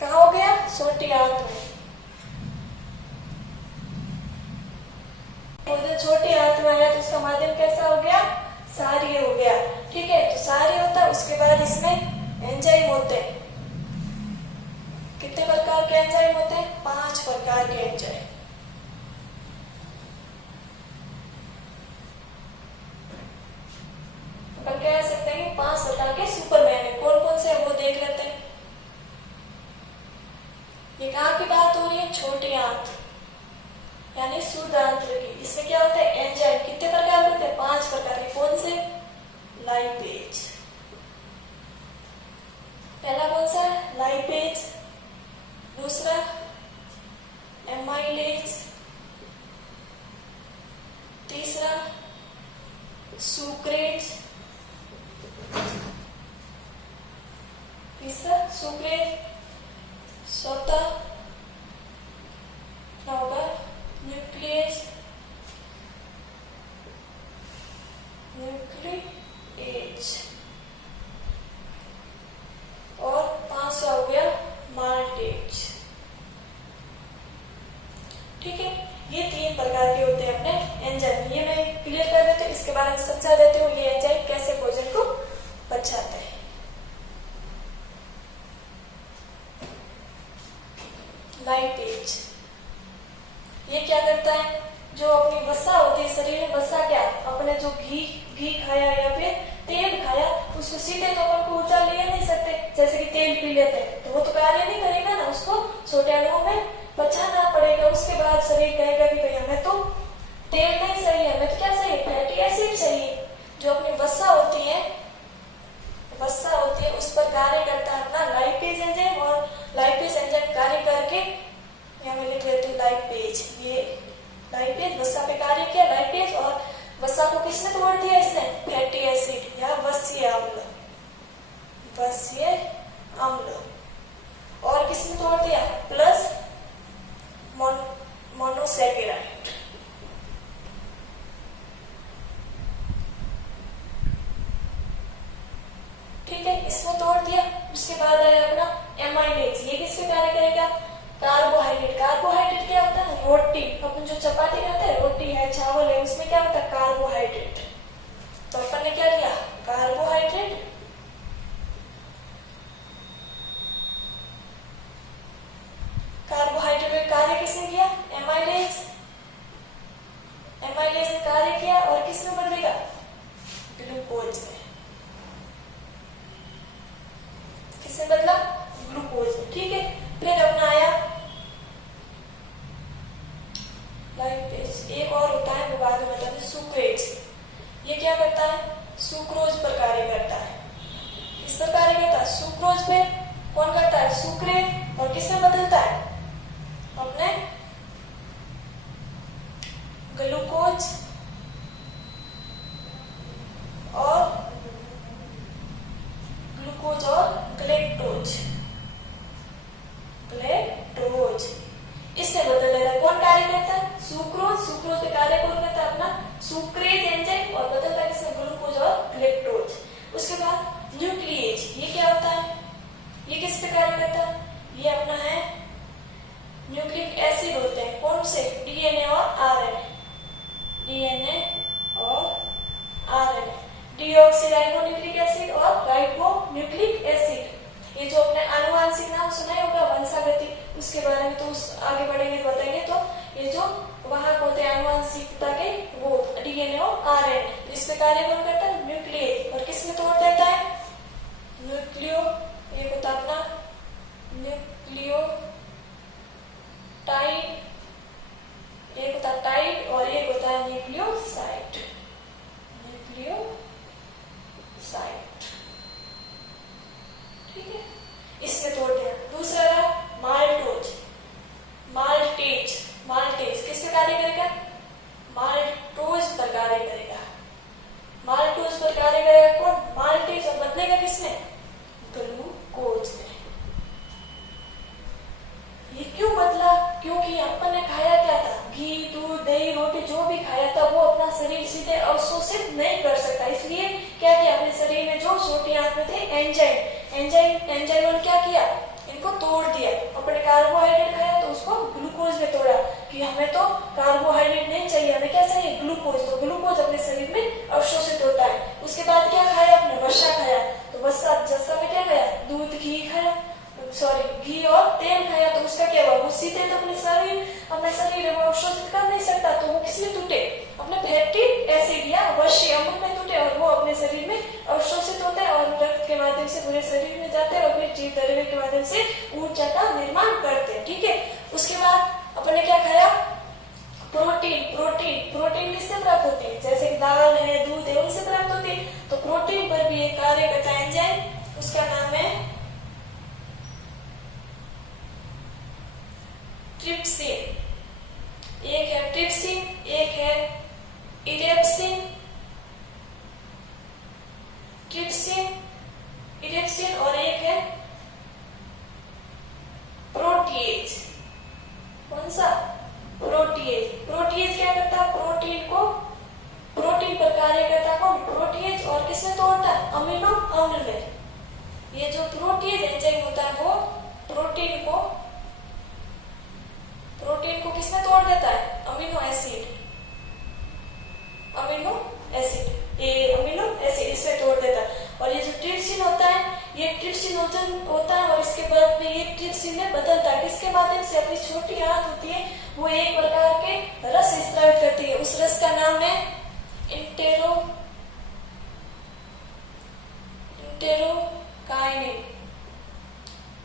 कहाँ हो गया, छोटी आंत में। भोजन छोटी आंत में है तो उसका माध्यम कैसा हो गया, सारी हो गया। ठीक है, तो सारी होता है। उसके बाद इसमें एंजाइम होते हैं। कितने प्रकार के एंजाइम होते हैं, 5 प्रकार के एंजाइम। अपन कह सकते हैं कि 5 प्रकार के सुपरमैन है। कौन कौन से है वो देख लेते हैं। ये कहाँ की बात हो रही है, छोटी आंत यानी शुद्ध आंत्र की। इसमें क्या होता है, एंजाइम। कितने प्रकार होते हैं, 5 प्रकार के। कौन से, लाइपेज। पहला कौन सा है, लाइपेज। दूसरा एमाइलेज। तीसरा सुक्रेज। तीसरा सुक्रेज। चौथा होगा न्यूक्लियस, न्यूक्लियेज। और 5वां हो गया माल्टेज। ठीक है, ये 3 प्रकार के होते हैं अपने एंजाइम। ये मैं क्लियर कर देती हूँ, इसके बारे में समझा देती हूँ ये एंजाइम कैसे भोजन को पचाते हैं। चाहिए, जो अपनी वसा होती है उस पर कार्य करता है अपना लाइपेज एंजाइम, और लाइपेज एंजाइम कार्य करके यहाँ मैं लिख लेती हूँ लाइपेज। ये लाइपेज वसा पे कार्य किया, लाइपेज, और वसा को किसने तोड़ दिया, इसने फैटी एसिड या वसीय अम्ल, और किसने तोड़ दिया प्लस मोनोसैकेराइड। ठीक है, इसमें तोड़ दिया। उसके बाद आया अपना एमाइलेज। ये किसके कार्य करेगा, कार्बोहाइड्रेट। कार्बोहाइड्रेट क्या होता है, रोटी। अपन जो चपाती खाते हैं, रोटी है, चावल है, उसमें क्या होता है कार्बोहाइड्रेट। तो अपन ने क्या लिया कार्बोहाइड्रेट, कार्बोहाइड्रेट में कार्य किसने किया एमाइलेज। एमाइलेज ने कार्य किया और किसमें बदलेगा ग्लूकोज में। किसने बदला ग्लूकोज में। ठीक है, फिर अपना आया लाइपेज। एक और होता है वो बाद में बताते हैं, सुक्रेज। ये क्या करता है, सुक्रोज पर कार्य करता है। किस पर कार्य करता है, सुक्रोज पे। कौन करता है, सुक्रेज। और किसमें बदलता है, अपने ग्लूकोज और ग्लेक्टोज। इससे बदल देता है। कौन कार्य करता है, सुक्रोज। सुक्रोज पे कार्य कौन करता है, अपना सुक्रेज एंजाइम, और बदलता है किसमें ग्लूकोज और ग्लेक्टोज। उसके बाद न्यूक्लिएज। ये क्या होता है, ये किस पे कार्य करता है, ये अपना है न्यूक्लिक एसिड होते हैं। कौन से, डीएनए और आरएनए। डीएनए और आरएनए, डीऑक्सीराइबोन्यूक्लिक एसिड और राइबोन्यूक्लिक एसिड। ये जो अपने आनुवांशिक नाम सुना ही होगा, वंशागति, उसके बारे में तो आगे बढ़ेंगे तो बताएंगे। तो ये जो वाहक होते हैं आनुवांशिकता के, वो डीएनए और आरएनए। इसमें कार्य कौन करता है, न्यूक्लिएज। और किसमें तोड़ देता है, न्यूक्लियो, ये होता है अपना न्यूक्लियो टाइड, एक होता है टाइड और एक होता है न्यूक्लियोसाइड। ठीक है, इसमें तोड़ दिया। दूसरा रहा माल्टोज, माल्टेज किससे कार्य करेगा, माल्टोज पर कार्य करेगा। माल्टोज पर कार्य करेगा कौन, माल्टेज, और बदलेगा किसमें, ग्लूकोज में। ये क्यों बदला, क्योंकि अपन ने खाया क्या था, घी, दूध, दही, रोटी, जो भी खाया था वो अपना शरीर सीधे अवशोषित नहीं कर सकता। इसलिए क्या किया, अपने शरीर में जो छोटी आंत में थे एंजाइम ने क्या किया, इनको तोड़ दिया। अपने कार्बोहाइड्रेट खाया तो उसको ग्लूकोज में तोड़ा, कि हमें तो कार्बोहाइड्रेट नहीं चाहिए, हमें क्या चाहिए, ग्लूकोज। तो ग्लूकोज अपने शरीर में अवशोषित होता है। उसके बाद क्या खाया, अपने वसा खाया। तो वसा में क्या खाया, दूध, घी खाया, घी और तेल खाया। तो उसका क्या हुआ, वो सीधे तो अपने शरीर में अवशोषित कर नहीं सकता। तो वो किसमें टूटे, अपने फैटी एसिड या वसा अम्ल में टूटे, और वो अपने शरीर में अवशोषित होता है और रक्त के माध्यम से पूरे शरीर में जाते हैं और फिर जीव द्रव्य के माध्यम से ऊर्जा का निर्माण करते हैं। ठीक है, उसके बाद अपने क्या खाया, प्रोटीन किससे प्राप्त होती है, जैसे दाल है, दूध है, उनसे प्राप्त होती है। तो प्रोटीन पर भी एक कार्य करता है एंजाइम, उसका नाम है ट्रिप्सिन। एक है ट्रिप्सिन, एक है इरेप्सिन। और एक है प्रोटीएज। कौन सा, प्रोटीएज क्या करता है, प्रोटीन पर कार्य करता है कौन, प्रोटीएज। और किसमें तोड़ता है, अमीनो अम्ल में। ये जो प्रोटीएज एंजाइम होता है वो प्रोटीन को किसमें तोड़ देता है, अमीनो एसिड इसमें तोड़ देता है। और ये जो ट्रिप्सिन होता है, ये ट्रिप्सिनोजन होता है, और इसके बाद में ये ट्रिप्सिन में बदलता है। किसके माध्यम से, अपनी छोटी आंत होती है, वो एक प्रकार के रस स्रावित करती है। उस रस का नाम है इंटेरोकाइनिन।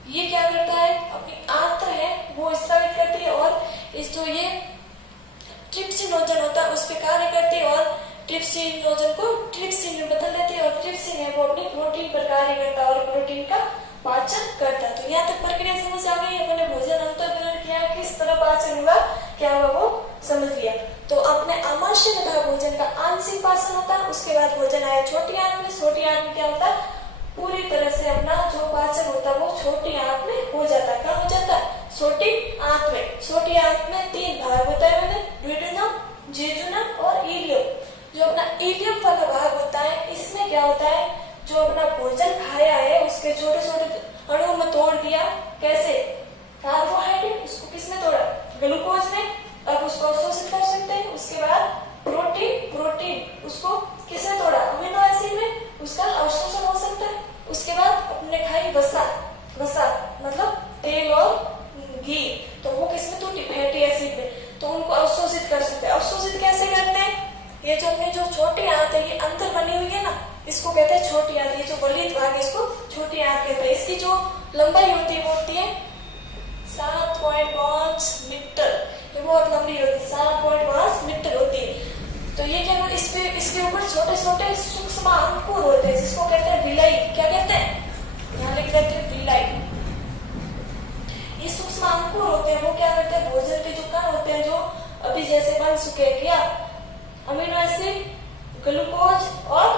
ये क्या करता है, अपनी आंत है वो स्रावित करती है, और इस जो ये ट्रिप्सिनोजन होता है उस पर कार्य करती है, और ट्रिप्सिनोजन को ट्रिप्सिन में बदल देती है और ट्रिप्सिन है वो अपनी प्रोटीन पर कार्य करता है और प्रोटीन का पाचन करता है। तो यहाँ तक प्रक्रिया समझ आ गई। अपने भोजन अंतःग्रहण किया, किस तरह पाचन हुआ, क्या हुआ वो समझ लिया। तो अपने आमाशय तथा भोजन का आंशिक पाचन होता है। उसके बाद भोजन आया छोटी आंत में। छोटी आंत में क्या होता है, पूरी तरह से अपना जो पाचन होता है वो छोटी आंत में हो जाता है। कहाँ हो जाता है, छोटी आंत में। छोटी आंत में 3 भाग होता है, मैंने ड्यूडेनम, जेजुनम और इलियम। जो अपना इलियम वाला भाग होता है, इसमें क्या होता है, जो अपना भोजन खाया है उसके छोटे छोटे अणुओं में तोड़ दिया। कैसे, कार्बोहाइड्रेट, उसको किसने तोड़ा, ग्लूकोज ने। अब उसको अवशोषित कर सकते हैं। उसके बाद प्रोटीन उसको किसने तोड़ा, अमीनो एसिड में, उसका अवशोषण हो सकता है। उसके बाद अपने खाई वसा मतलब तेल और घी, तो वो किसमें टूटी, फैटी एसिड में, तो उनको अवशोषित कर सकते हैं। अवशोषित कैसे करते हैं, ये जो अपनी जो छोटी आंत है ये अंदर बनी हुई है ना, इसको कहते हैं छोटी आंत। ये जो वलित भाग है इसको छोटी आंत कहते हैं। इसकी जो लंबाई होती है वो होती है 7.5 मीटर। ये बहुत लंबी होती है, 7.5 मीटर होती है। तो ये क्या, इसके ऊपर छोटे छोटे सूक्ष्म अंकुर होते हैं जिसको कहते हैं विलाई। क्या कहते हैं, यहाँ लिख देते हैं विलाई। ये सूक्ष्म अंकुर होते हैं, वो क्या करते हैं, भोजन के जो कण होते हैं जो अभी जैसे बन चुके हैं, क्या, अमीनो एसिड, ग्लूकोज और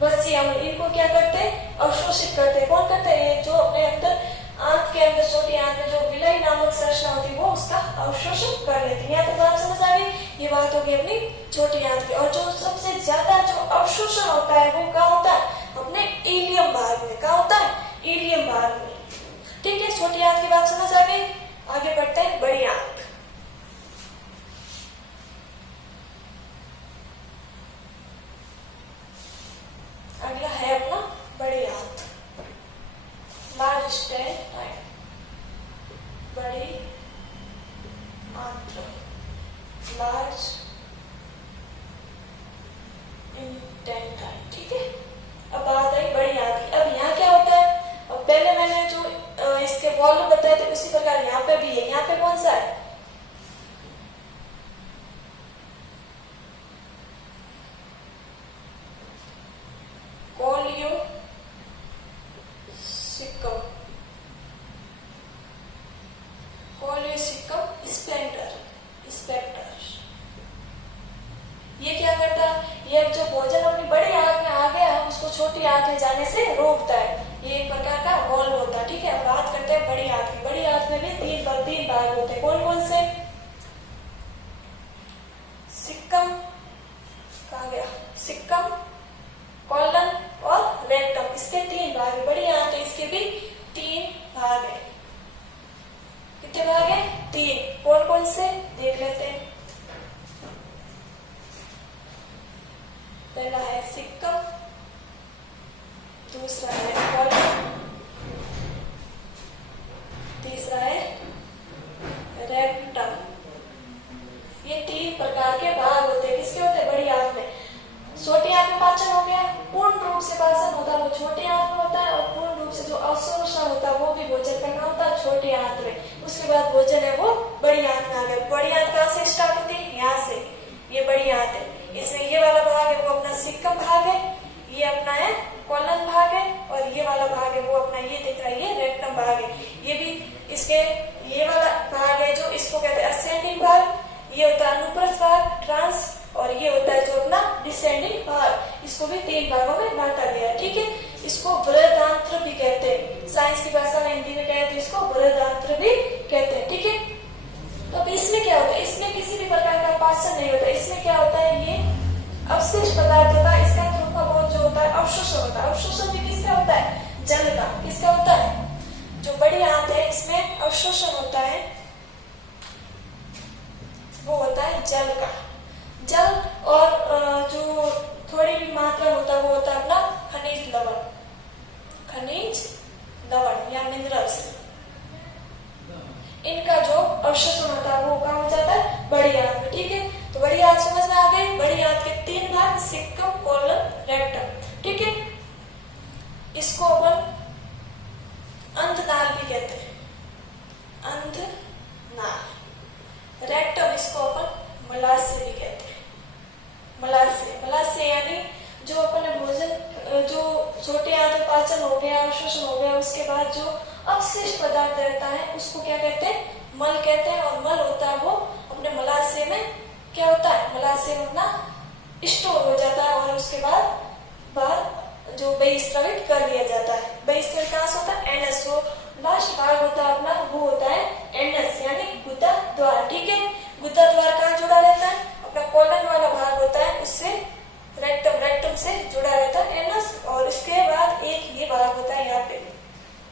वसी अम्ल, इनको क्या करते हैं, अवशोषित करते हैं। कौन करते हैं, जो अपने अंदर आंत के अंदर छोटी आंत में जो विलाई नामक संरचना होती है वो उसका अवशोषण कर लेती है। यहाँ तक बात समझ आ गई। ये बात होगी अपनी छोटी आंत की। और जो सबसे ज्यादा जो अवशोषण होता है वो कहाँ होता है, अपने इलियम भाग में। कहाँ होता है, इलियम भाग में। ठीक है, छोटी आंत की बात समझ आ गई। आगे बढ़ते हैं बड़ी आंत। अगला है अपना बड़ी आंत, लार्ज इंटेस्टाइन, बड़ी आंत, लार्ज इंटेस्टाइन। ठीक है, अब बात आई बड़ी आंत की। अब यहाँ क्या होता है, अब पहले मैंने जो इसके वॉल्व बताए थे उसी प्रकार यहाँ पे भी है। यहाँ पे कौन सा है, ये क्या करता है, ये जो भोजन अपनी बड़ी आंत में आ गया है उसको छोटी आंत में जाने से रोकता है। ये एक प्रकार का वॉल्व होता है। ठीक है, अब बात करते हैं बड़ी आंत की। बड़ी आंत में भी 3 भाग होते हैं। कौन कौन से, सिक्कम, कहा गया, सिक्कम, कॉलन और रेक्टम, इसके 3 भाग है। बड़ी आंत है, इसके भी 3 भाग है। कितने भाग है, 3। कौन कौन से देख लेते हैं। पहला है सिक्कम, दूसरा है कॉलन, तीसरा है रेक्टम। ये 3 प्रकार के भाग होते हैं। किसके होते हैं, बड़ी आंत में। छोटी आंत में पाचन हो गया, पूर्ण रूप से पाचन होता है वो छोटी आंत में होता है, और पूर्ण रूप से जो अवशोषण होता है वो भी भोजन करना होता है छोटी आंत में। उसके बाद भोजन है वो बड़ी आंत में आ गया। बड़ी आंत कहाँ से स्टार्ट होती है, यहाँ से। ये बड़ी आंत है, इसमें ये वाला भाग है वो अपना सिक्कम भाग है, ये अपना है कॉलन भाग है, और ये वाला भाग है वो अपना ये दिख रहा है ये रेक्टम भाग है। ये भी इसके ये वाला भाग है जो इसको कहते हैं असेंडिंग भाग, ये होता है अनुप्रस्थ भाग ट्रांस, और ये होता है जो अपना डिसेंडिंग भाग। इसको भी 3 भागों में बांटा गया है। ठीक है, इसको बृहदांत्र भी कहते हैं। साइंस की भाषा में हिंदी में कहते हैं इसको बृहदांत्र भी कहते हैं। ठीक है, तो अब इसमें क्या होता है, इसमें किसी भी प्रकार का पाचन नहीं होता। इसमें क्या होता है, ये अवशिष्ट पदार्थ होता है, इसका थोड़ा बहुत जो होता है अवशोषण होता है। अवशोषण भी किसका होता है, जल का। किसका होता है, जो बड़ी आंत है इसमें अवशोषण होता है वो होता है जल का। जल और जो थोड़ी भी मात्रा होता है वो होता है अपना खनिज लवण या मिनरल्स। इनका जो अवशोषण होता है वो कहाँ हो जाता है, बड़ी आंत में। ठीक है, तो बड़ी आंत समझ में आ गई। बड़ी आंत के 3 भाग, सिक्कम, कॉलन, रेक्टम। ठीक है, इसको अपन अंधनाल भी कहते हैं, अंधनाल। रेक्टम इसको अपन मलाशय भी कहते हैं, मलाशय। पाचन हो गया, श्वसन हो गया, उसके बाद जो अवशिष्ट पदार्थ रहता है उसको क्या कहते हैं, मल कहते हैं। और मल होता है वो अपने मलाशय में क्या होता है, मलाशय में अपना स्टोर हो जाता है और उसके बाद बाहर जो बहिस्रावित कर लिया जाता है। बहिस्रावित कहाँ से होता है, एनस। जो लास्ट भाग होता है अपना वो होता है एनस यानी गुदा द्वार। ठीक है, गुदा द्वार कहाँ जुड़ा रहता है, अपना कॉलन वाला भाग होता है उससे रेक्टम, रेक्टम से जुड़ा रहता है एनस। और उसके बाद एक ये भाग होता है यहाँ पे,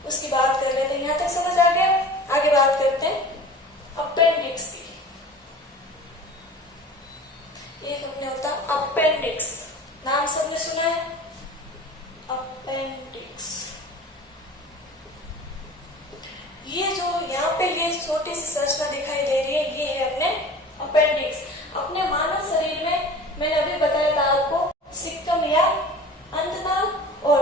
उसकी बात कर लेते हैं। यहाँ तक समझ आ गया। आगे बात करते हैं अपेंडिक्स की। एक अपने होता है अपेंडिक्स, नाम सबने सुना है अपेंडिक्स। ये जो यहाँ पे ये छोटी सी संरचना दिखाई दे रही है ये है अपने अपेंडिक्स। अपने मानव शरीर में मैंने अभी बताया था आपको सिक्टम या अंतनाल और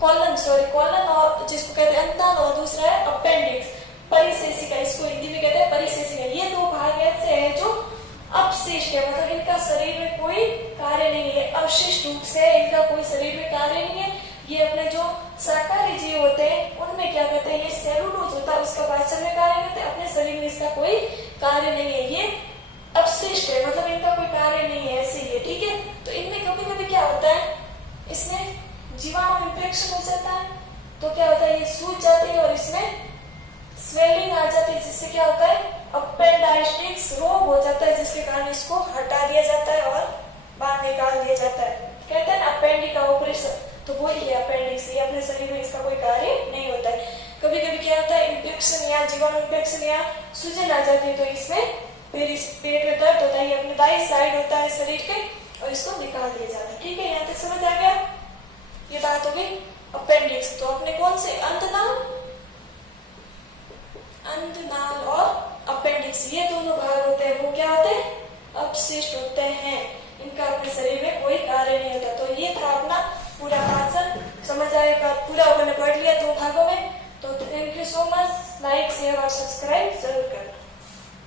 कॉलन और जिसको कहते हैं अंतनाल और दूसरा है अपेंडिक्स, परिशेषिका, इसको हिंदी में कहते हैं परिशेषिका। ये दो भाग ऐसे हैं जो अपशिष्ट है, मतलब इनका शरीर में कोई कार्य नहीं है, अवशिष्ट रूप से इनका कोई शरीर में कार्य नहीं है। ये अपने जो शाकाहारी जीव होते हैं उनमें क्या कहते हैं, ये सेलुलोज होता है उसका पाचन में कार्य करते हैं, अपने शरीर में इसका कोई कार्य नहीं है, ये अपशिष्ट है, मतलब इनका कोई कार्य नहीं है, ऐसे ही है। ठीक है, तो इनमें कभी कभी क्या होता है, इसमें जीवाणु इंफेक्शन हो जाता है तो क्या होता है, ये सूज जाती है और इसमें स्वेलिंग आ जाती है, जिससे क्या होता है अपेंडाइटिस रोग हो जाता है, जिसके कारण इसको हटा दिया जाता है और बाहर निकाल दिया जाता है। कहते हैं अपेंडिका ऑपरेशन, तो वो ही है अपेंडिक्स। ये अपने शरीर में इसका कोई कार्य नहीं होता है। कभी कभी क्या होता है इंफेक्शन या जीवाणु इंफेक्शन या सूजन आ जाती है तो इसमें फिर इस पेट में दर्द होता है, ये अपने दाई साइड होता है शरीर के और इसको निकाल दिया जाता है। ठीक है, यहाँ तक समझ आ गया। ये बात होगी अपेंडिक्स। तो अपने कौन से अंतनाल और अपेंडिक्स ये दोनों भाग होते हैं, वो क्या होते हैं, अपशिष्ट होते हैं, इनका अपने शरीर में कोई कार्य नहीं होता। तो ये था अपना पूरा पाचन, समझ आएगा, पूरा मैंने पढ़ लिया 2 भागों में। तो thank you so much, like share और सब्सक्राइब जरूर करना।